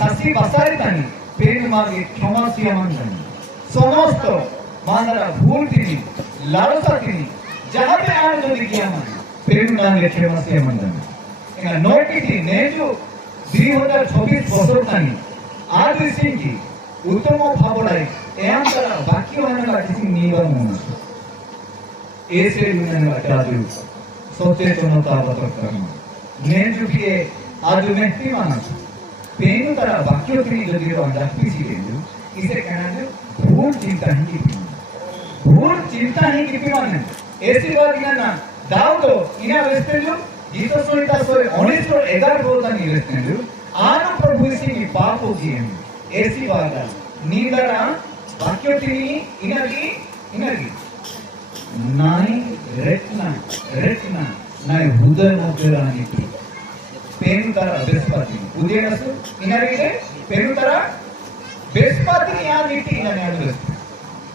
শাস্তি বাসারে তানি প্রেম মাগে ক্ষমা সিয়ামান জানি সমস্ত মানারা ভুল তিনি লালসা তিনি যাহাতে আর যদি কিয়া মানে প্রেম মাগে ক্ষমা সিয়ামান জানি এনা নোটিটি নেজু 2026 বছর তানি আজ সিংকি উত্তম ভাবড়াই এয়ান্তরা বাকি হনলা কিছু নিবার মনে ऐसे दुनिया काजू सचेतनता बतकर्म नेजु के आज व्यक्ति मानस पेनु तरा वाक्य की जदि अंदाज़ी सीखेंगे इसे कहना है भूल चिंता ही की माने ऐसी बात ना दाव तो इना वेस्टेलु गीता सोइता सोए 1911 बोलता नहीं वेस्टेलु आन प्रभु से की पाप होगी ऐसी बात नींदरा वाक्य की इनकी नाई रेटना नाई हृदय मध्यरानिकी पेनु तरा बेस्पाती उदयनसु इनारिगे पेनु तरा बेस्पाती या नीति इनाने आदुस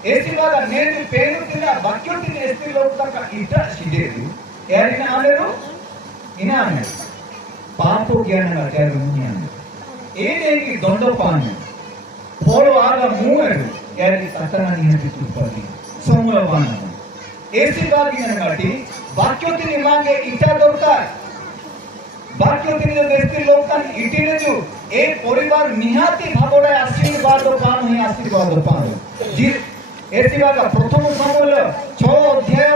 ऐसी बात नेनु पेनु तिना वाक्यों तिने ऐसी लोग का इटा शिदेरु यारिना आलेरो इनाने पापो ज्ञान का क्या रुनियाने ये की दंडो पाने फोड़ो आगा मुँह यारी सतना नहीं है तुपाती सोमला पाना ऐसी बात की वाक्यों की मांगे इटा दरकार वाक्यों की व्यक्ति लोग का इटी ने जो एक परिवार निहाती भावोड़ा आशीर्वाद पान ही आशीर्वाद पान जी ऐसी बात का प्रथम समूल 6 अध्याय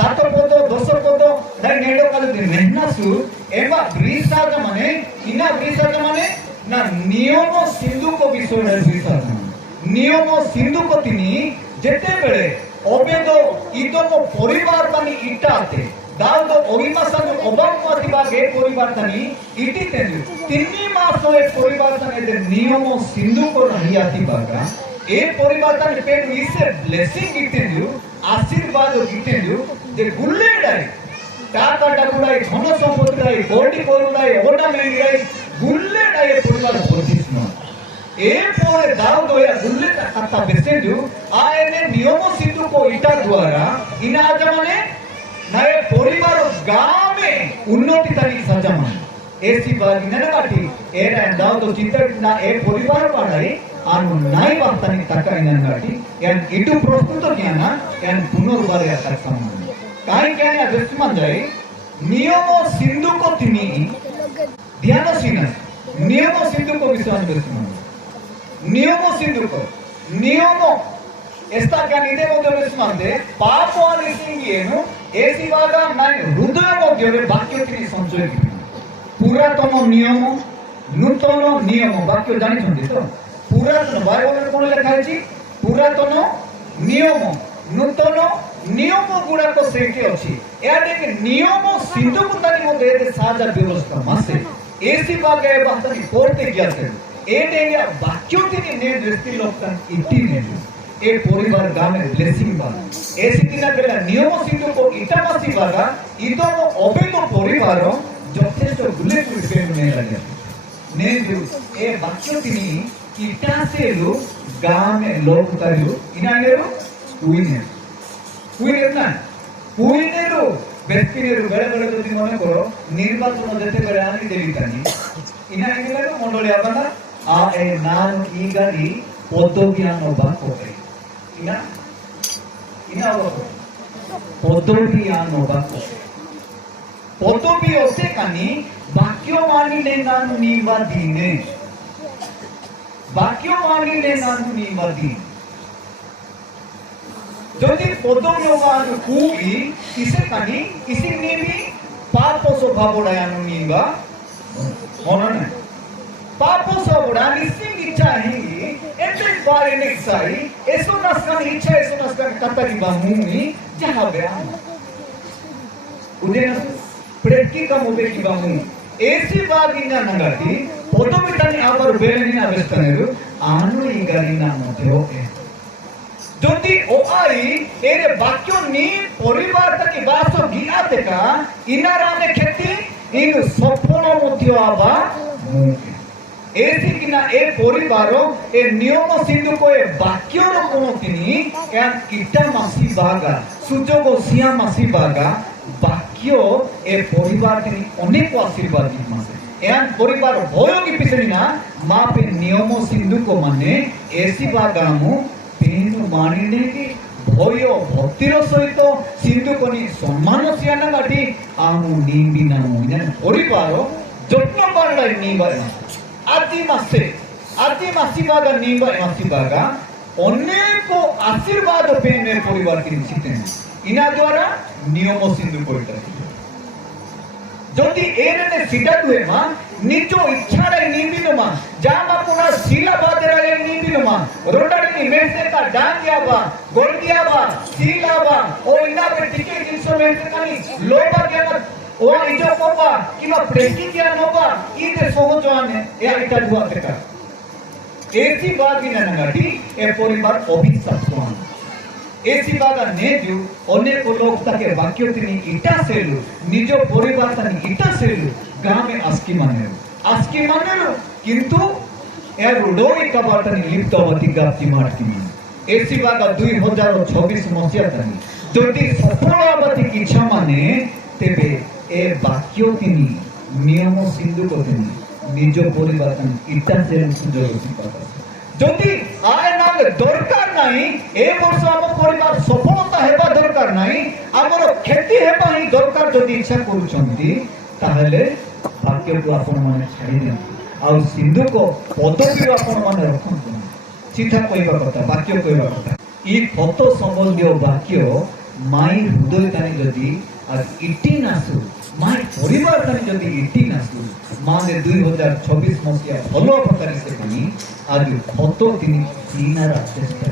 7 पद 10 पद दाई नेडो काल दिन मेहनासु एबा ब्रिसाज माने इना ब्रिसाज माने ना नियम सिंधु को विषय ब्रिसाज नियम सिंधु को तिनी जेते बेले अबेद इदम परिवार तानी इटाते दाऊद अभिमासन अबामाति बागे परिवार तानी इटी तेंदु तिन्नी मास ए परिवार तानी दे नियम सिंधु को रहियाति बागा ए परिवार तानी पेन इसे ब्लेसिंग इटेंदु आशीर्वाद इटेंदु जे गुल्लेडाई टाका डकुडाई घन संपत्तिडाई बॉडी कोरुडाई ओडा मेंडिडाई गुल्लेडाई ए परिवार भर्तिस्न एरপরে दाऊद या गुल्ले खाता बेसेंदु आयने नियम सिंधु को इटा द्वारा इना आजमाने नए परिवार गांव में उन्नति तानी सजामान ऐसी बात इन्हें काटी एरा दाऊद चिंता ना ए परिवार पाड़ाई आनु नाई बातानी तका इन्हें काटी यान इटू प्रस्तुत किया ना यान पुनर्वार या तक समान काई क्या ना दृष्टिमान जाए नियम सिंधु को तिनी ध्यान सीना नियम सिंधु को विश्वास दृष्टिमान नियम सिंधु को नियम ऐसा क्या निदे मध्य विस्मानते पाप वाली सिंगिएनु ऐसी बात नाई हृदय मध्य में वाक्य की संचय की पुरातन नियम नूतन नियम वाक्य जानी छंदी तो पुरातन बाइबल में कौन लिखा है जी पुरातन नियम नूतन नियम गुड़ा को सेके अछि यानी कि नियम सिंधु को तानी मध्य दे साजा व्यवस्था मासे ऐसी बात है बात की पढ़ते क्या से एडेंगे वाक्यों की ने दृष्टि लोकन इटी ने ए परिवार गांव में ब्लेसिंग बा ऐसी दिना बेला नियम सिंधु को इटामासी बागा इदो अबेद परिवार যথেষ্ট গুলে গুলে ने लगे ने जो ए वाक्यों की इटा से लो गांव में लोग तायो इनानेरो कुइने ना कुइनेरो व्यक्तिनेरो बेले যদি মনে করো নির্বাচন যেতে পারে আমি দেবিতানি ইনানেरो মণ্ডলী আপনারা आ ए नान ईगारी पद्धतियानो बाकोटे इना पद्धतियानो बाकोटे पद्धति होते कानी वाक्य मानिले नानु निवादीने वाक्य मानिले नानु निवादीने যদি পদ্ধতিওয়ান কুই কিসে কানি কিসে নেবি পাপ স্বভাবড়ায়ানো নিবা মনে না पापो सोबड़ा निसिंग इच्छा है एटे बारे नेक्साई एसो नस्कन इच्छा एसो नस्कन कतरी बामुनी जहां बयान उदेन प्रेटकी का मोबे की बामुनी ऐसी बात इना नगाती फोटो मिटानी आवर बेलनिना बेस्तनेरु आनु इगारिना मध्यो যদি ওআই এর বাক্য নি পরিবার থেকে বাস গিয়াতে কা ইনারানে ক্ষেত্রে ইন সফল মধ্য আবা ऐसी कि ना ए परिवारो ए नियम सिंधु को ए वाक्यों रो कोनो किनी एन इटा मासी बागा सुजोगो सिया मासी बागा वाक्यो ए परिवार किनी अनेक आशीर्वाद मासे एन परिवार भयोगी पिछड़ी ना मापे नियम सिंधु को माने ऐसी बागामु पेनु मानिने की भय भक्तिर सहित सिंधु कोनी सम्मान सियाना गाठी आमु निंबी नामु जन परिवार जत्न करलाई निबाय आदि मासी बागा निबाय मासी बागा अनेक आशीर्वाद पेने परिवार की सितेन इना द्वारा नियम सिंधु कोइता যদি এরনে সিটা দুয়ে মা নিজ ইচ্ছাড়াই নিবিল মা জামা কোনা শিলা বাদরালে নিবিল মা রোডারি মেসে কা ডাঙ্গিয়াবা গোলদিয়াবা শিলাবা ও ইনাবে টিকে ইনস্ট্রুমেন্ট কানি লোবা কেনা ও ইজো কোবা কিবা প্রেসিডিয়া নোবা ইতে সহজনে এ এটা দুয়াতে কা এসি বাগিনা নাগাটি এ পরিবার অভিশাপ কোন ऐसी बागा नेजु अनेक लोग ताके वाक्य तिनी इटा सेलु निजो परिवार तानी इटा सेलु गांव में आस्की मानेरु किंतु एर रोई कबाटनी लिप्तवती गाप्ती मारती ऐसी बागा 2026 मसिया तानी जदि सफलवती इच्छा माने तेबे ए वाक्य तिनी नियम सिंधु को तिनी निजो परिवार तानी इटा सेलु सुजोग सिपाता যদি আয় নামে দরকার নাই এই বর্ষ আম পরিবার সফলতা হেবা দরকার নাই আমার খ্যাতি হেবা হি দরকার যদি ইচ্ছা করুছন্তি তাহলে বাক্যକୁ ଆପଣ ମାନେ ଛାଡ଼ି ଦିଅନ୍ତୁ ଆଉ ସିନ୍ଧୁକ ପଦବୀ ଆପଣ ମାନେ ରଖନ୍ତୁ ଚିଠା କହିବା କଥା ବାକ୍ୟ କହିବା କଥା ଇ ଫତ ସମ୍ବନ୍ଧୀୟ ବାକ୍ୟ ମାଇ ହୃଦୟ ତାନି ଯଦି আর ইটি নাসু মাই পরিবার তানি যদি ইটি নাসু মানে 2026 মସିହା ଭଲ ପ୍ରକାର ସେ ପାଣି ଆଜି ଫତ তিনি ସିନାର ଚେଷ୍ଟା